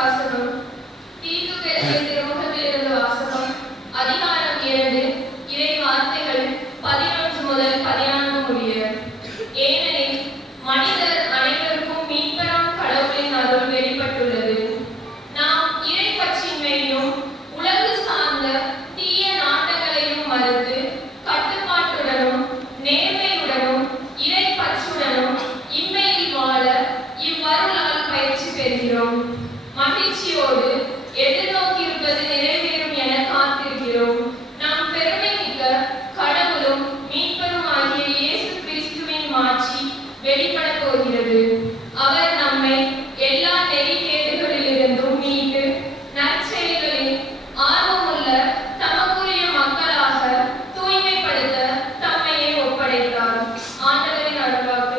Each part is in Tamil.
வாசகம். தீத்துக்கு எழுதிய திருமுகத்திலிருந்து வாசகம். அதிகாரம் 2, இறை வார்த்தைகள் 11 முதல் 14 முடிய. ஏனெனில் மனிதர் அனைவருக்கும் மீட்பராம் கடவுளின் அருள் வெளிப்பட்டுள்ளது. நாம் இறை பற்றின்மையும் உலகு சார்ந்த தீய நாட்டங்களையும் மறுத்து கட்டுப்பாட்டுடனும் நேர்மையுடனும் இறை பற்றுடனும் இம்மையில் வாழ இவ்வருளால் பயிற்சி பெறுகிறோம். மகிழ்ச்சியோடு எதிர்நோக்கியிருப்பது நிறைவேறும் என காத்திருக்கிறோம். நாம் பெருமை மிக்க கடவுளும் மீட்பரும் ஆகிய இயேசு கிறிஸ்துவின் மாட்சி வெளிப்பட போகிறது. அவர் நம்மை எல்லா நெறிகேடுகளிலிருந்தும் மீட்டு நற்செயல்களில் ஆர்வமுள்ள தமக்குரிய மக்களாக தூய்மைப்படுத்த தம்மையே ஒப்படைத்தார். ஆண்டவரின் அருள்வாக்கு.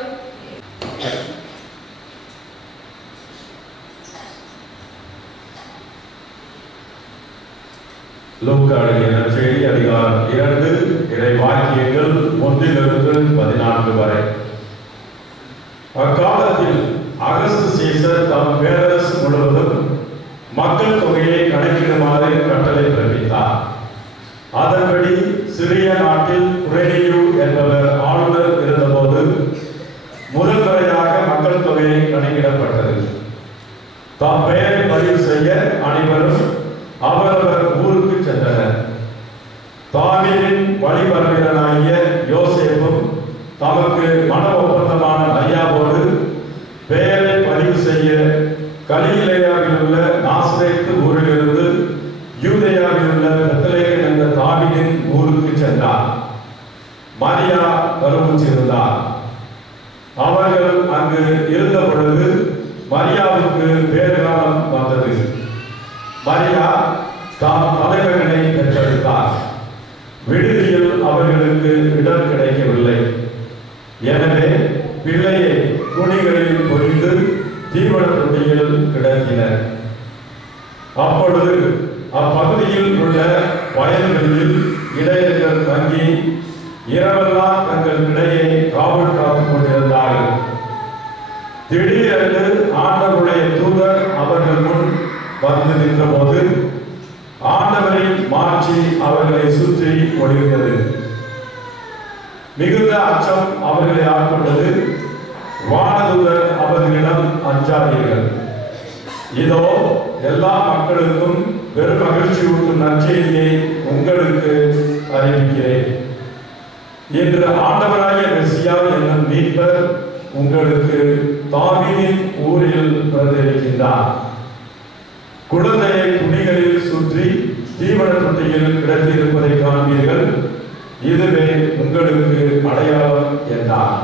லூக்கா எழுதிய நற்செய்தி அதிகாரம் 2 இறை வாக்கியங்கள் 1 முதல் 14 வரை. அக்காலத்தில் அகஸ்து சீசர் தம் பேரரசு முழுவதும் மக்கள் தொகையை கணக்கிடுமாறு கட்டளை பிறப்பித்தார். அதன்படி சிறிய நாட்டில் குரேனியு என்பவர் ஆளுநர் இருந்தபோது முதல் முறையாக மக்கள் தொகை கணக்கிடப்பட்டது. தாம் பெயரை பதிவு செய்ய அனைவரும் அவரவர் ஊருக்கு சென்றனர். தாவீதின் வழிபரப்பினராகிய யோசேப்பும் தமக்கு மன ஒப்பந்தமான மரியாவோடு பெயரை பதிவு செய்ய கலிலேயாவில் உள்ள நாசரேத்து ஊரிலிருந்து யூதேயாவில் உள்ள பெத்லகேம் என்ற தாவீதின் ஊருக்கு சென்றார். மரியா கருவுற்றிருந்தார். அவர்கள் அங்கு இருந்த பொழுது மரியாவுக்கு பேறுகாலம் வந்தது. மரியா தாம் தலைவனை பெற்றெடுத்தார். விடுதியில் அவர்களுக்கு இடம் கிடைக்கவில்லை. எனவே பிள்ளையை துணிகளில் பொறிந்து தீவன தொட்டியில் கிடத்தினர். அப்பொழுது அப்பகுதியில் உள்ள வயல்களில் இடையர்கள் தங்கி இரவெல்லாம் தங்கள் பிள்ளையை காவல் காத்துக் கொண்டிருந்தார்கள். திடீரென்று ஆண்டவருடைய தூதர் அவர்கள் முன் வந்து நின்றபோது ஆண்டவரின் மாட்சி அவர்களை சுற்றி ஒளிர்ந்தது. மிகுந்த அச்சம் அவர்களை ஆட்கொண்டது. வானதூதர் அவர்களிடம், அஞ்சாதீர்கள், இதோ எல்லா மக்களுக்கும் பெரும் மகிழ்ச்சி ஊட்டும் நற்செய்தியை உங்களுக்கு அறிவிக்கிறேன். இன்று ஆண்டவராகிய மெசியா என்னும் மீட்பர் உங்களுக்கு தாவீதின் ஊரில் பிறந்திருக்கின்றார். குழந்தையை துணிகளில் சுற்றி தீவன தொட்டியில் கிடத்தியிருப்பதை காண்பீர்கள். இதுவே உங்களுக்கு அடையாளம் என்றார்.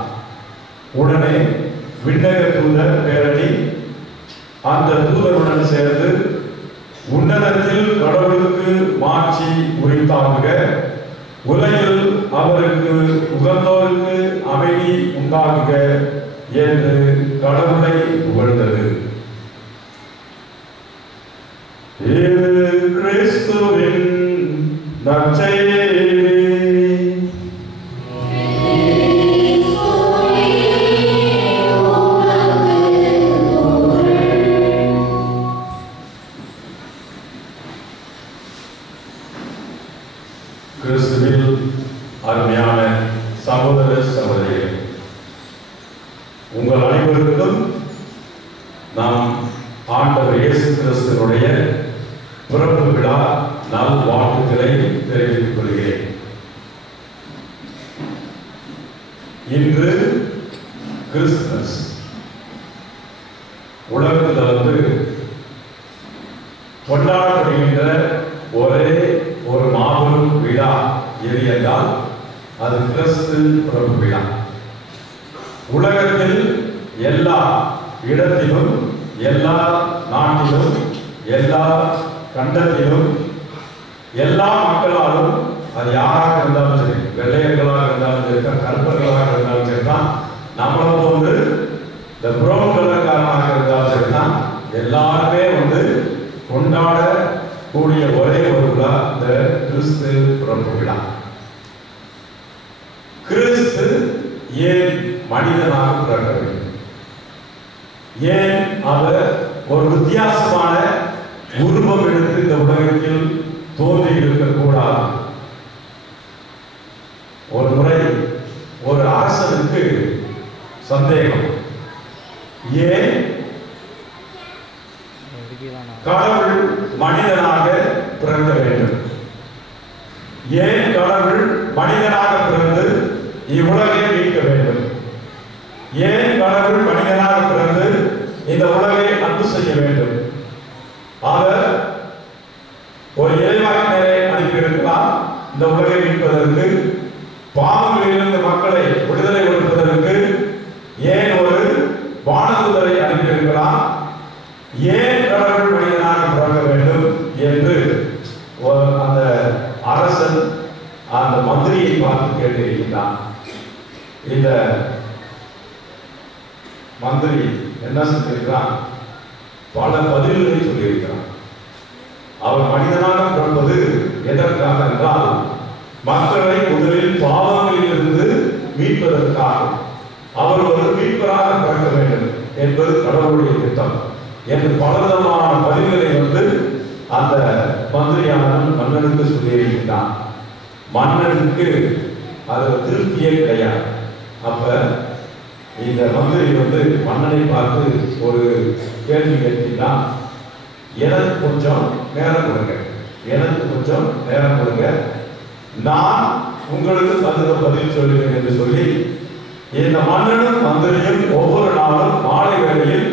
உடனே விண்ணக தூதர் பேரணி அந்த தூதருடன் சேர்ந்து, உன்னதத்தில் கடவுளுக்கு மாட்சி உரித்தாகுக, உலகில் அவருக்கு உகந்தோருக்கு அமைதி உண்டாகுக என்று கடவுளை புகழ்ந்தது. இது கிறிஸ்துவின் நற்செய்தி. கிறிஸ்துவில் அருமையான சகோதர சகோதரிகளே, உங்கள் அனைவருக்கும் நாம் ஆண்டவர் இயேசு கிறிஸ்துவினுடைய பிறப்பு விழா நல் வாழ்த்துக்களை தெரிவித்துக் கொள்கிறேன். இன்று கிறிஸ்துமஸ். உலகத்தில் கொண்டாடப்படுகின்ற ஒரே ஒரு மாபெரும் விழா எது என்றால் அது கிறிஸ்து பிறப்பு விழா. உலகத்தில் எல்லா இடத்திலும், எல்லா நாட்டிலும், எல்லா கண்டத்திலும், எல்லா மக்களாலும், அது யாராக இருந்தாலும் சரி, வெள்ளையர்களாக இருந்தாலும் சரி, கருப்பர்களாக இருந்தாலும் சரி தான், நம்மளை போன்று இந்த புரோன் கலர்காரனாக இருந்தாலும் சரி தான், எல்லாருமே கொண்டாடக்கூடிய ஒரே ஒரு விழா இந்த கிறிஸ்து பிறப்பு விழா. கிறிஸ்து ஏன் மனிதனாக பிறக்க வேண்டும்? ஏன் அவர் ஒரு வித்தியாசமான உருவம் எடுத்து இந்த உலகத்தில் தோன்றி இருக்கக்கூடாது. ஒரு முறை ஒரு அரசனுக்கு சந்தேகம், ஏன் கடவுள் மனிதனாக பிறக்க வேண்டும்? ஏன் கடவுள் மனிதனாக பிறந்து இவ்வுலகை மீட்க வேண்டும்? ஏன் கடவுள் மனிதனாக பிறந்து இந்த உலகை அன்பு செய்ய வேண்டும்? அவர் ஒரு இறைவாக்கினரை அனுப்பியிருக்கிறார் இந்த உலகை மீட்பதற்கு, பாவங்களிலிருந்து மக்களை விடுதலை கொடுப்பதற்கு. ஏன் ஒரு வானதூதரை அனுப்பியிருக்கிறார்? ஏன் கடவுள் மனிதனாக பிறக்க வேண்டும் என்று அந்த அரசன் அந்த மந்திரியை பார்த்து கேட்டிருக்கிறான். இந்த மந்திரி என்ன சொல்லியிருக்கிறான்? பல பதில்களை சொல்லியிருக்கிறான். அவர் மனிதனாக பிறப்பது எதற்காக என்றால், மக்களை முதலில் பாவங்களில் இருந்து மீட்பதற்காக. அவர் ஒரு மீட்பராக பிறக்க வேண்டும் என்பது கடவுளுடைய திட்டம் என்று பலவிதமான பதில்களை அந்த மந்திரியானவன் மன்னனுக்கு சொல்லியிருக்கிறான். மன்னனுக்கு அது திருப்தியே கிடையாது. அப்ப இந்த மந்திரி மன்னனை பார்த்து ஒரு கேள்வி கேட்கிறான், எனக்கு கொஞ்சம் நேரம் கொடுங்க, எனக்கு கொஞ்சம் நேரம் கொடுங்க, நான் உங்களுக்கு பதில் சொல்லுவேன் என்று சொல்லி இந்த மன்னனும் மந்திரியும் ஒவ்வொரு நாளும் மாலை வேளையில்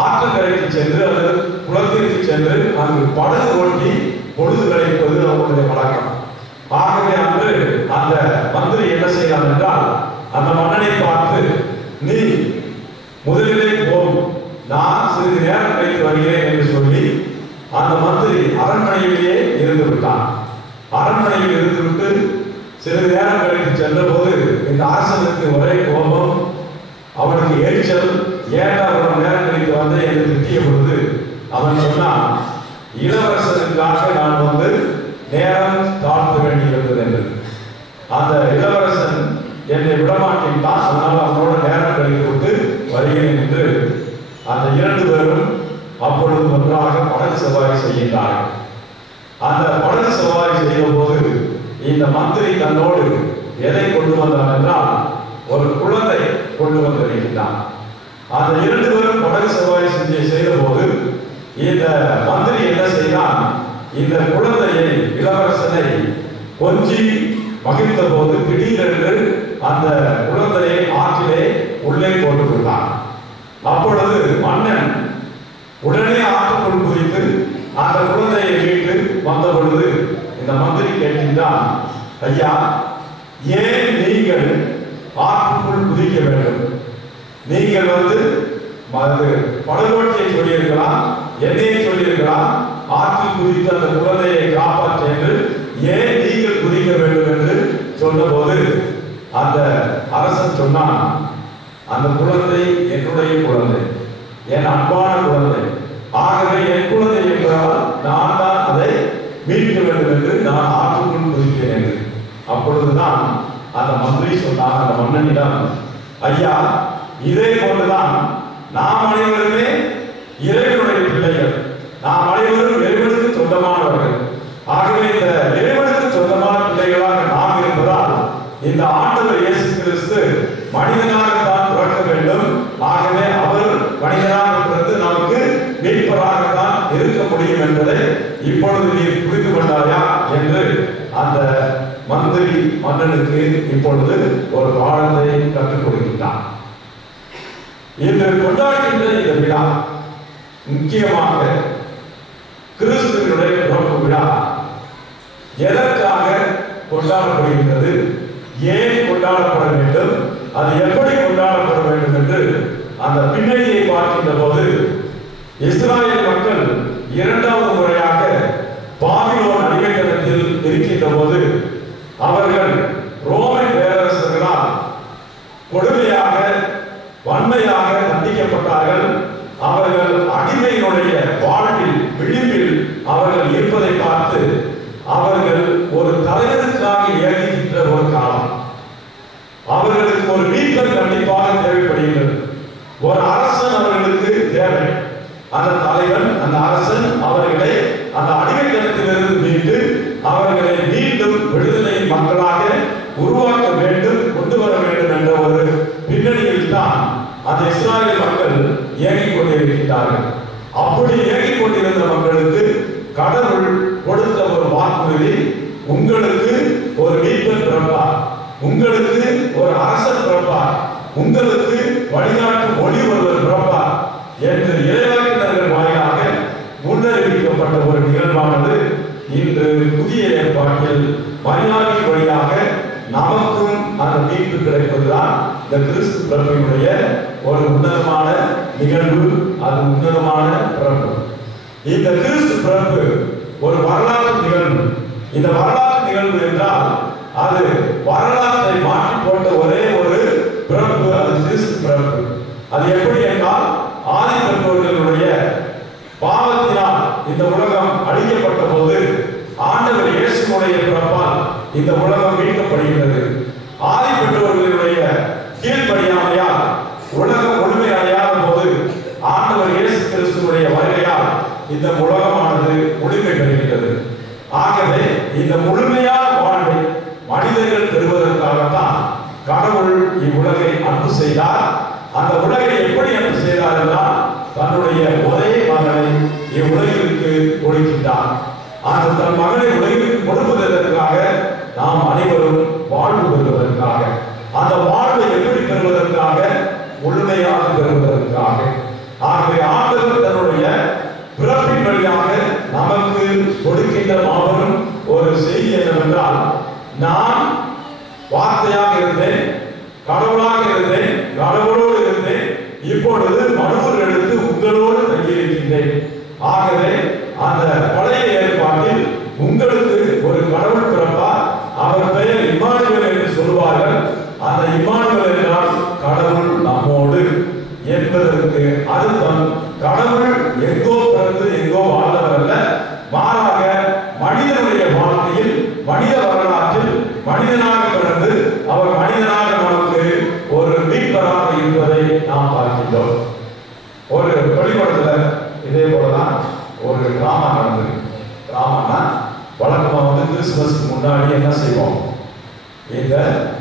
ஆற்றங்கரைக்கு சென்று அல்லது குளத்திற்கு சென்று அங்கு படகு ஓட்டி பொழுது கழிப்பது அவருடைய வழக்கம். ஆகவே அன்று அந்த மந்திரி என்ன செய்யலாம் என்றால், அந்த மன்னனை பார்த்து, நீ முதலிலே போம், நான் சிறிது நேரம் கழித்து வருகிறேன் என்று சொல்லி அந்த மந்திரி அரண்மனையிலேயே இருந்து விட்டான். அரண்மனையில் இருந்துவிட்டு சிறிது நேரம் கழித்து சென்ற போது இந்த அரசனுக்கு ஒரே கோபம், அவனுக்கு எரிச்சல். ஏன் அவ்வளவு நேரம் கழித்து வந்து என்று திட்டிய பொழுது அவன் சொன்னான், இளவரசனுக்காக நான் நேரம் தாழ்த்த வேண்டியிருந்தது என்று. அந்த இளவரசன் என்னை விடமாட்டான், அதனால் அவனோட நேரம் கழித்து விட்டு வருகிறேன் என்று அந்த இரண்டு பேரும் அப்பொழுது ஒன்றாக படகு சவாரி செய்கின்றார்கள். அந்த படகு சவாரி செய்த போது இந்த மந்திரி தன்னோடு எதை கொண்டு வந்தான் என்றால், ஒரு குழந்தை கொண்டு வந்திருக்கிறான். அந்த இரண்டு பேரும் படகு சவாரி செய்த போது இந்த மந்திரி என்ன செய்தான், இந்த குழந்தையை, இளவரசனை கொஞ்சி மகிழ்ந்த போது திடீரென்று அந்த குழந்தையை ஆற்றிலே உள்ளே போட்டு விட்டான். அப்பொழுது மன்னன் உடனே ஆற்றுக்குள் குதித்து அந்த குழந்தையை மீட்டு வந்த பொழுது இந்த மந்திரி கேட்கின்றான், ஐயா, ஏன் நீங்கள் ஆற்றுக்குள் குதிக்க வேண்டும்? நீங்கள் படகோட்டியை சொல்லியிருக்கலாம், என்னையை சொல்லியிருக்கலாம், ஆற்றில் குதித்து அந்த குழந்தையை காப்பாற்ற என்று ஏன் நீங்கள் குதிக்க வேண்டும் என்று சொன்னபோது அந்த அரசன் சொன்னான், அந்த குழந்தை என்னுடைய குழந்தை, என் அன்பான குழந்தை. ஆகவே என் குழந்தை என்றால் நான் தான் அதை மீட்க வேண்டும் என்று நான் ஆற்றுக்குள் குதிக்கிறேன். அப்பொழுதுதான் அந்த மந்திரி சொன்னார் அந்த மன்னனிடம், ஐயா, இதே போன்றுதான் நாம் அனைவருமே இறைவனுடைய பிள்ளைகள், நாம் அனைவரும் இறைவனுக்கு சொந்தமானவர்கள். ஆகவே இந்த இறைவனுக்கு சொந்தமான பிள்ளைகளாக நாம் இருப்பதால் இந்த ஆண்டவர் இயேசு கிறிஸ்து மனிதனாகத்தான் பிறக்க வேண்டும். ஆகவே அவர் மனிதனாக பிறந்து நமக்கு மீட்பராகத்தான் இருக்க முடியும் என்பதை இப்பொழுது நீ புரிந்து கொண்டாயா என்று அந்த மந்திரி மன்னனுக்கு இப்பொழுது ஒரு பாடத்தை கற்றுக் கொடுக்கின்றான். இன்று கொண்டாடுகின்ற இந்த விழா முக்கியமாக கிறிஸ்துவினுடைய பிறப்பு விழா. எதற்காக கொண்டாடப்படுகின்றது, ஏன் கொண்டாடப்பட வேண்டும், அது எப்படி கொண்டாடப்பட வேண்டும் என்று அந்த பின்னணியை பார்க்கின்ற போது, இஸ்ராயல் மக்கள் இரண்டாவது முறையாக பாபிலோன் அடிமைத்தனத்தில் இருக்கின்ற போது அவர்கள் ரோமை பேரரசர்களால் கொடுமையாக வன்மையாக தண்டிக்கப்பட்டார்கள். அவர்கள் அடிமையினுடைய வாழ்வில் விளிம்பில் அவர்கள் இருப்பதை பார்த்து அவர்கள் ஒரு தலைவருக்காக ஏங்குகின்ற ஒரு காலம். அவர்களுக்கு ஒரு மீட்பர் கண்டிப்பாக தேவைப்படுகிறது. ஒரு அரசன் அவர்களுக்கு தேவை. அந்த தலைவன், அந்த அரசன் அவர்களை அந்த அடிமைத்தனத்திலிருந்து மீட்டு அவர்களை மீண்டும் விடுதலை மக்களாக உருவாக்க வேண்டும், கொண்டு வர வேண்டும் என்ற ஒரு பின்னணியில் தான் அந்த இஸ்ராயல் மக்கள் இயங்கிக் கொண்டிருக்கிறார்கள். அப்படி இயங்கிக் கொண்டிருந்த மக்களுக்கு கடவுள் கொடுத்த ஒரு வாக்குறுதி, உங்களுக்கு ஒரு மீட்பர் பிறப்பார், உங்களுக்கு ஒரு அரசர் பிறப்பார், உங்களுக்கு வழிகாட்டும் ஒளி ஒருவர் பிறப்பார் என்று இறைவாக்கினர்கள் வாயிலாக முன்னறிவிக்கப்பட்ட ஒரு நிகழ்வானது இன்று புதிய ஏற்பாட்டில் மரியாதை வழியாக நமக்கும் அந்த மீட்பு கிடைப்பதுதான் இந்த கிறிஸ்து பிறப்பினுடைய ஒரு உன்னதமான நிகழ்வு. அது உன்னதமான பிறப்பு. இந்த கிறிஸ்து பிறப்பு ஒரு வரலாற்று நிகழ்வு. இந்த வரலாற்று நிகழ்வு என்றால் அது வரலாற்றை மாற்றி போட்ட ஒரே ஒரு பிறப்பு, அது கிறிஸ்து பிறப்பு. அது எப்படி என்றால், ஆதி பெற்றோர்களுடைய பாவத்தினால் இந்த உலகம் அழிக்கப்பட்ட போது ஆண்டவர் இயேசுவுடைய பிறப்பால் இந்த உலகம் மீட்கப்படுகிறது. ஆதி பெற்றோர்களுடைய கீழ்ப்படியாமையால் உலகம் முழுமையடையாத போது ஆண்டவர் இயேசு கிறிஸ்துவுடைய வருகையால் இந்த உலகமானது முழுமை பெறுகிறது. ஆகவே இந்த முழுமையான வாழ்வை மனிதர்கள் பெறுவதற்காகத்தான் கடவுள் இவ்வுலகை அன்பு செய்தார். அந்த உலகை எப்படி அன்பு செய்தார் என்றால், தன்னுடைய ஒரே மகனை இவ்வுலகிற்கு கொடுக்கின்றார். அந்த தன் மகனை உலகிற்கு கொடுப்பதற்காக நாம் அனைவரும் வாழ்வு பெறுவதற்காக, அந்த வாழ்வை எப்படி பெறுவதற்காக, முழுமையாக பெறுவதற்காக. ஆகவே ஆண்டவர் தன்னுடைய பிறப்பின் வழியாக நமக்கு கொடுக்கின்ற மாபெரும் ஒரு செய்தி என்னவென்றால், நான் வார்த்தையாக இருந்தேன், கடவுளாக இருந்தேன், கடவுளோடு இருந்தேன், இப்பொழுது மனுவர் எடுத்து உங்களோடு தங்கியிருக்கின்றேன். ஆகவே அந்த பழைய ஏற்பாட்டில் உங்களுக்கு ஒரு கடவுள் பிறப்பார், அவர் பெயர் இம்மானுவேல் என்று சொல்வார்கள். அந்த இம்மானுவேல் என்றால் கடவுள் நம்மோடு என்பதற்கு அர்த்தம், கடவுள் எங்கோ பிறந்து எங்கோ வாழ்ந்தவர் அல்ல, மாறாக மனிதனுடைய வாழ்க்கையில், மனித வரலாற்றில் மனிதனாக பிறந்து அவர் மனிதனாக நமக்கு ஒரு மீட்பராக இருப்பதை நாம் பார்க்கின்றோம். ஒரு வழிபடத்தில் இதே போலதான் ஒரு டிராமா நடந்தது. டிராமானா வழக்கமாக கிறிஸ்துமஸ்க்கு முன்னாடி என்ன செய்வோம், இந்த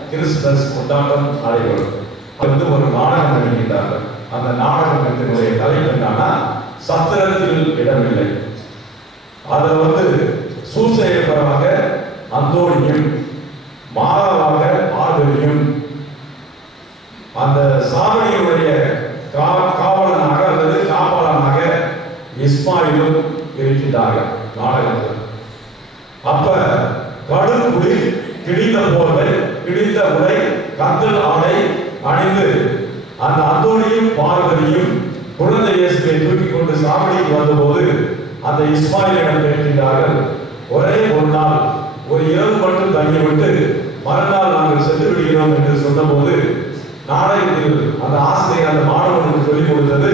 கிறிஸ்துமஸ் கொண்டாட்டம் நடைபெறும். அது ஒரு நாடகம் நடிக்கின்றார்கள். அந்த நாடகத்தினுடைய தலைப்பு என்னன்னா, சத்திரத்தில் இடமில்லை. அதில் சூசையப்பராக அந்தோனியும், மாறாவாக ஆர்வலியும், அந்த சாவடியுடைய காவலனாக அல்லது காவலனாக இஸ்மாயிலும் இருக்கின்றார்கள் நாடகத்தில். அப்ப கடுங்குடி, கிழிந்த போர்வை, கிழிந்த உடை, கந்தல் ஆடை அணிந்து அந்த அந்தோனியும் பார்வதியும் குழந்தை இயேசுவை தூக்கி கொண்டு சாவடிக்கு வந்தபோது அந்த இஸ்மாயிலிடம் கேட்கின்றார்கள், ஒரே ஒரு நாள், ஒரு இரவு மட்டும் தங்கிவிட்டு மறுநாள் நாங்கள் சென்று விடுகிறோம் என்று சொன்னபோது நாடகத்தில் அந்த ஆசிரியர் அந்த மாணவனுக்கு சொல்லிக் கொடுத்தது,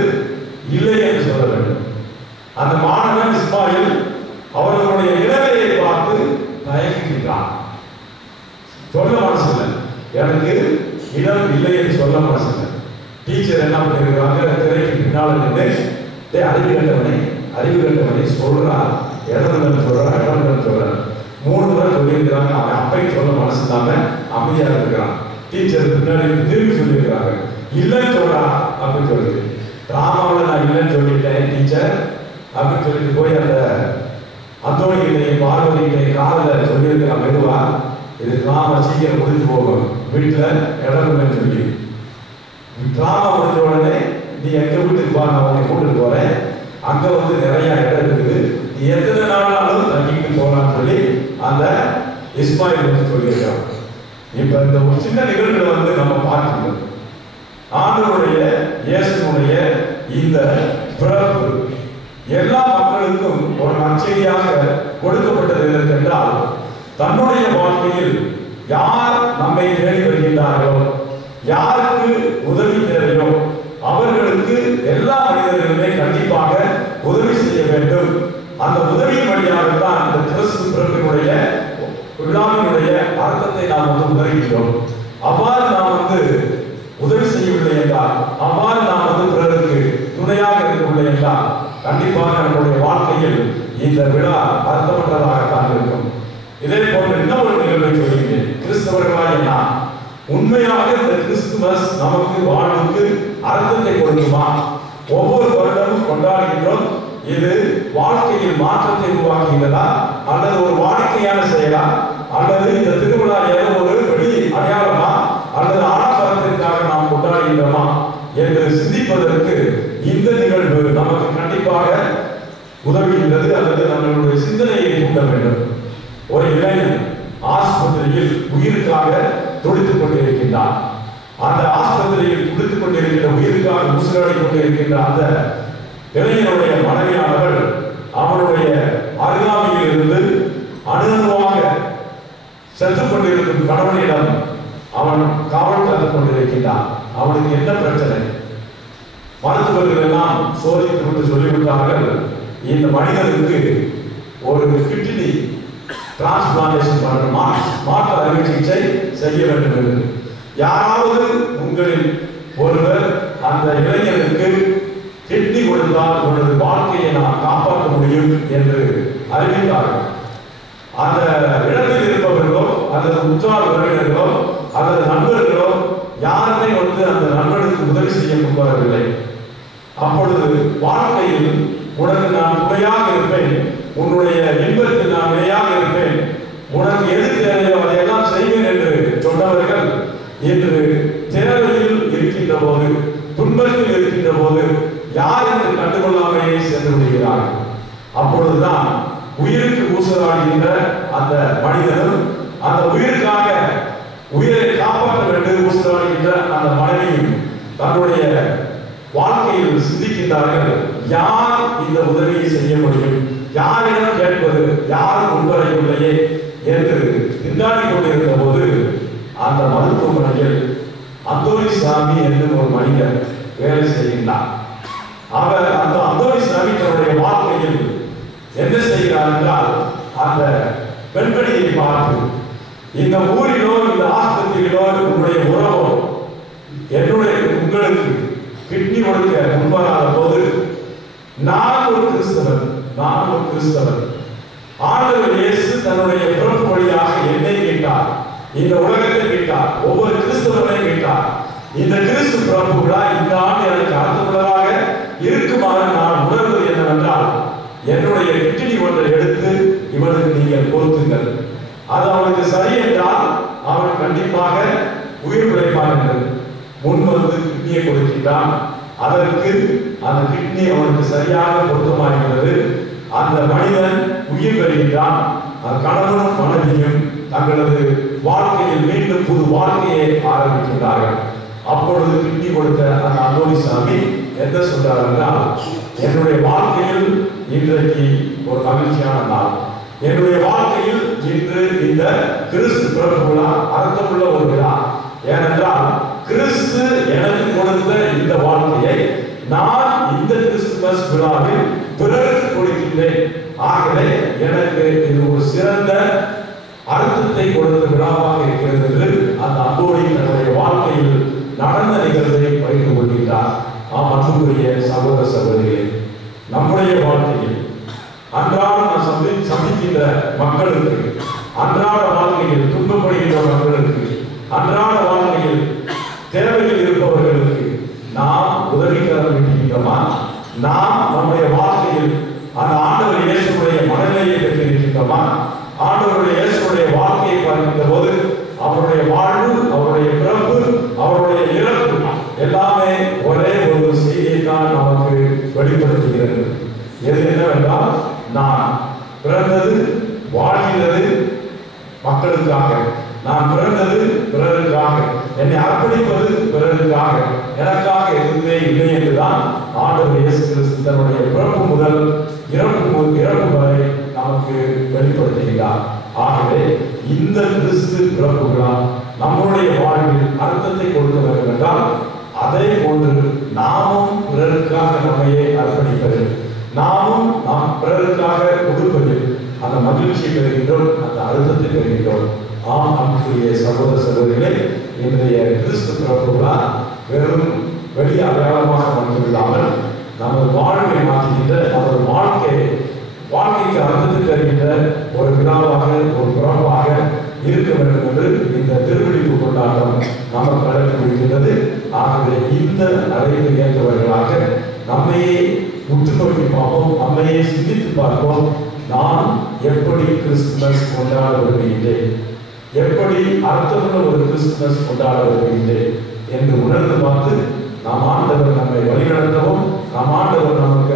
இல்லை என்று சொல்ல வேண்டும். அந்த மாணவன் இஸ்மாயில் அவர்களுடைய நிலைமையை பார்த்து தயங்குகின்றான். சொல்ல மனசு இல்லை, எனக்கு இடம் இல்லை என்று சொல்ல மனசு இல்லை. டீச்சர் என்ன பண்ணிருக்காங்க, திரைக்கு பின்னால் நின்று, அறிவு கண்டவனை சொல்றான், இடம் சொல்றான் 3 முறை சொல்லியிருக்கிறாங்க. அவன் அப்பையும் சொல்ல மனசு இல்லாம அமைதியா இருக்கிறான். டீச்சர் பின்னாடி திரும்பி சொல்லியிருக்கிறாங்க, இல்லைன்னு சொல்றான் அப்படின்னு சொல்லுது. டிராமாவில் நான் இல்லைன்னு சொல்லிட்டேன் டீச்சர் அப்படின்னு சொல்லிட்டு போய் அந்த அந்தோனிகிட்டையும் பார்வதிகிட்டையும் காதல சொல்லியிருக்கிறான் மெதுவா, இது டிராமா சீக்கிரம் முடிஞ்சு போகும், வீட்டுல இடம் இல்லைன்னு சொல்லி. டிராமா முடிஞ்ச உடனே நீ எங்க வீட்டுக்கு பா, நான் உன்னை கூட்டிட்டு போறேன், அங்க நிறைய இடம் இருக்குது, நீ எத்தனை நாளாலும் தங்கிட்டு போகலான்னு சொல்லி அந்த இஸ்மாயில் சொல்லியிருக்காங்க. இப்ப இந்த ஒரு சின்ன நிகழ்வுகளை நம்ம பார்க்கணும். ஆண்டவருடைய இயேசுனுடைய இந்த பிறப்பு எல்லா மக்களுக்கும் ஒரு நற்செய்தியாக கொடுக்கப்பட்டது என்றால், தன்னுடைய வாழ்க்கையில் யார் நம்மை தேடி வருகின்றார்களோ, யாருக்கு உதவி தேவையோ அவர்களுக்கு எல்லா மனிதர்களுமே கண்டிப்பாக உதவி செய்ய வேண்டும். அந்த உதவியின் வழியாகத்தான் இந்த கிறிஸ்து பிறப்பினுடைய விழாவினுடைய அர்த்தத்தை நாம் உணர்கின்றோம். அவ்வாறு நாம் உதவி செய்யவில்லை என்றால், அவ்வாறு நாம் பிறருக்கு துணையாக இருக்கவில்லை என்றால், கண்டிப்பாக இந்த விழா அர்த்தமற்றதாகத்தான் இருக்கும். இதே போன்ற இன்னொரு நிகழ்வை சொல்கிறேன். கிறிஸ்தவர்களாக என்ன உண்மையாக இந்த கிறிஸ்துமஸ் நமக்கு வாழ்வுக்கு அர்த்தத்தை கொடுக்குமா? ஒவ்வொரு வருடமும் கொண்டாடுகின்றோம். இது வாழ்க்கையில் மாற்றத்தை உருவாக்குகிறதா, அல்லது ஒரு வாடிக்கையான செயலா, அல்லது இந்த திருவிழா ஏதோ ஒரு வெளி அடையாளமா, அல்லது ஆடம்பரத்திற்காக நாம் கொண்டாடுகின்றோமா என்று சிந்திப்பதற்கு இந்த நிகழ்வு நமக்கு கண்டிப்பாக உதவுகின்றது, அல்லது நம்மளுடைய சிந்தனையை தூண்ட வேண்டும். ஒரு இளைஞன் ஆஸ்பத்திரியில் உயிருக்காக துடித்துக் கொண்டிருக்கின்றார். அந்த ஆஸ்பத்திரியில் துடித்துக் கொண்டிருக்கின்ற உயிருக்காக ஊசலாடி கொண்டிருக்கின்ற அந்த இளைஞனுடைய மனைவியானவள் அவனுடைய அருகாமையில் இருந்து அனுபவமாக சென்று கொண்டிருக்கும் கணவனிடம் அவன் காவல் காத்து கொண்டிருக்கின்றான். அவனுக்கு என்ன பிரச்சனை? மருத்துவர்கள் எல்லாம் சோதித்து விட்டு சொல்லிவிட்டார்கள், இந்த மனிதனுக்கு ஒரு கிட்னி டிரான்ஸ்பிளான்டேஷன் பண்ணணும், மாற்று அறுவை சிகிச்சை செய்ய வேண்டும் என்று. யாராவது உங்களில் ஒருவர் அந்த இளைஞருக்கு கிட்னி கொடுத்தால் உங்களது வாழ்க்கையை நான் காப்பாற்ற முடியும் என்று அறிவித்தார்கள். அந்த இடத்தில் இருப்பவர்களோ அல்லது உற்றார் உறவினர்களோ அல்லது நண்பர்களோ யாருமே அந்த நண்பனுக்கு உதவி செய்ய முன்வரவில்லை. அப்பொழுது வாழ்க்கையில் உனக்கு நான் துணையாக இருப்பேன், உன்னுடைய இன்பத்தில் நான் இணையாக இருப்பேன், உனக்கு எது தேவையோ அதையெல்லாம் செய்வேன் என்று சொன்னவர்கள் இன்று தேவையில் இருக்கின்ற போது, துன்பத்தில் இருக்கின்ற போது யார் என்று கண்டுகொள்ளாமலே சென்று விடுகிறார்கள். அப்பொழுதுதான் உயிருக்கு ஊசலாடுகின்ற அந்த மனிதனும் அந்த உயிருக்காக உயிரை காப்பாற்ற வேண்டும் ஊசலாடுகின்ற அந்த மனைவியும் தன்னுடைய வாழ்க்கையில் சிந்திக்கின்றார்கள், யார் இந்த உதவியை செய்ய முடியும், யாரிடம் கேட்பது, யாரும் முன்வரவில்லையே என்று திண்டாடி கொண்டிருந்த போது அந்த மருத்துவமனையில் அந்தோணிசாமி என்னும் ஒரு மனிதர் வேலை செய்கின்றார். அவர் அந்த அந்தோணிசாமி தன்னுடைய வாழ்க்கையில் என்ன செய்கிறார் என்றால், அந்த பெண்மணியை பார்த்து, இந்த ஊரிலோ இந்த ஆஸ்பத்திரியிலோ உங்களுடைய உறவோ என்னுடைய உங்களுக்கு கிட்னி கொடுக்க முன்வராத போது நான் ஒரு கிறிஸ்தவர், ஆண்டவர் இயேசு தன்னுடைய பிறப்பு வழியாக என்னை கேட்டார், இந்த உலகத்தை கேட்டார், ஒவ்வொரு கிறிஸ்தவரையும் கேட்டார். இந்த கிறிஸ்து பிறப்பு விழா இந்த ஆண்டு எனக்கு அர்த்தமுள்ளதாக இருக்குமாறு நான் உணர்வது என்னவென்றால், என்னுடைய கிட்னி ஒன்றை எடுத்து இவனுக்கு நீங்கள் பொருத்துங்கள், அது அவனுக்கு சரி என்றால் அவன் கண்டிப்பாக உயிர் பிழைப்பான் என்று முன் வந்து கிட்னியை கொடுக்கின்றான். அதற்கு அந்த கிட்னி அவனுக்கு சரியாக பொருத்தமாகிறது. அந்த மனிதன் உயிர் பெறுகின்றான். அந்த கணவனும் மனைவியும் தங்களது வாழ்க்கையில் மீண்டும் புது வாழ்க்கையை ஆரம்பிக்கின்றார்கள். அப்பொழுது கிட்னி கொடுத்த அந்த அந்தோணிசாமி என்ன சொல்றார் என்றால், என்னுடைய வாழ்க்கையில் இன்றைக்கு ஒரு மகிழ்ச்சியான நாள், என்னுடைய வாழ்க்கையில் இன்று இந்த கிறிஸ்து பிறப்பு விழா அர்த்தமுள்ள ஒரு விழா. ஏனென்றால் கிறிஸ்து எனக்கு கொடுத்த இந்த வாழ்க்கையை நான் இந்த கிறிஸ்துமஸ் விழாவில் பிறருக்கு கொடுக்கின்றேன். ஆகவே எனக்கு இது ஒரு சிறந்த அர்த்தத்தை கொடுத்த விழாவாக இருக்கிறது என்று அந்த அந்தோணி தன்னுடைய வாழ்க்கையில் நடந்த நிகழ்வை பகிர்ந்து கொள்கின்றார். அன்புக்குரிய சகோதர சகோதரிகளே, நம்முடைய வாழ்க்கையில் அன்றாடம் சந்திக்கின்ற மக்களுக்கு, அன்றாட வாழ்க்கையில் துன்பப்படுகின்ற மக்களுக்கு, அன்றாட வாழ்க்கையில் தேவையில் இருப்பவர்களுக்கு நாம் உதவிக்கரம் நீட்டுகின்றோமா? நாம் நம்முடைய வாழ்க்கையில் அந்த ஆண்டவர் இயேசுடைய மனநிலையை பெற்றிருக்கின்றோமா? ஆண்டவருடைய இயேசுடைய வாழ்க்கையை பார்க்கின்ற போது அவருடைய வாழ்வு, அவருடைய பிறப்பு, அவருடைய இறப்பு எல்லாமே ஒரே ஒரு செய்தியை தான் நமக்கு வெளிப்படுத்துகிறது. எது என்னவென்றால், நான் பிறந்தது வாழ்கிறது மக்களுக்காக, நான் பிறந்தது பிறருக்காக, என்னை அர்ப்பணிப்பது பிறருக்காக, எனக்காக எதுவுமே இல்லை என்றுதான் ஆண்டவர் இயேசு கிறிஸ்து தன்னுடைய பிறப்பு முதல் இறப்பு வரை நமக்கு வெளிப்படுத்துகிறார். ஆகவே இந்த கிறிஸ்து பிறப்பு விழா நம்முடைய வாழ்வில் அர்த்தத்தை கொடுக்க வேண்டும் என்றால், அதே போன்று நாமும் பிறருக்காக நம்மையே அர்ப்பணிப்பது, நாமும் நாம் பிறருக்காக கொடுப்பதில் அந்த மகிழ்ச்சியை பெறுகின்றோம், அந்த அர்த்தத்தை பெறுகின்றோம். ஆம் அன்புக்குரிய சகோதர சகோதரிகளே, இன்றைய கிறிஸ்து பிறப்பு விழா வெறும் வெளி அடையாளமாக மட்டுமில்லாமல் நமது வாழ்வை மாற்றுகின்ற, நமது வாழ்க்கைக்கு இருக்கின்றது. ஆகவே இந்த அறையில் ஏற்றவர்களாக நம்மையே உற்று நோக்கி பார்ப்போம், நம்மையே சிந்தித்து பார்ப்போம். நான் எப்படி கிறிஸ்துமஸ் கொண்டாட விரும்புகின்றேன், எப்படி அர்த்தமுள்ள ஒரு கிறிஸ்துமஸ் கொண்டாட விரும்புகின்றேன் என்று உணர்ந்து பார்த்து நம் ஆண்டவர் நம்மை வழிநடத்தவும், நம் ஆண்டவர் நமக்கு